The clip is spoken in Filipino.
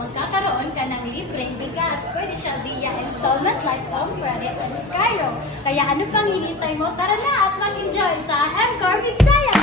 magkakaroon ka ng libreng bigas. Pwede siya via installment like Home Credit and Skyro. Kaya ano pang hinintay mo? Tara na at mag-enjoy sa M-Core Bigsaya!